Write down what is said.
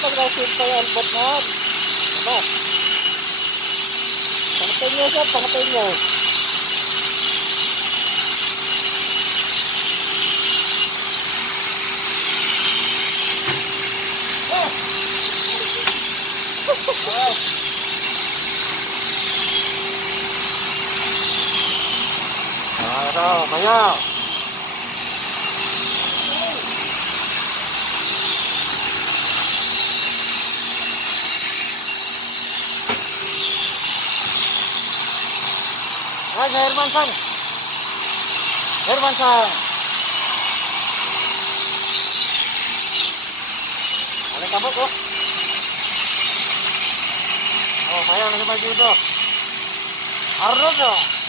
pag nasinta yung albot na yan. Diba? Pangtay nyo siya, pangtay nyo. Kaya. Herman San. Herman San. Ano kabok oh? Oh, kaya na naman dito. Arnold oh.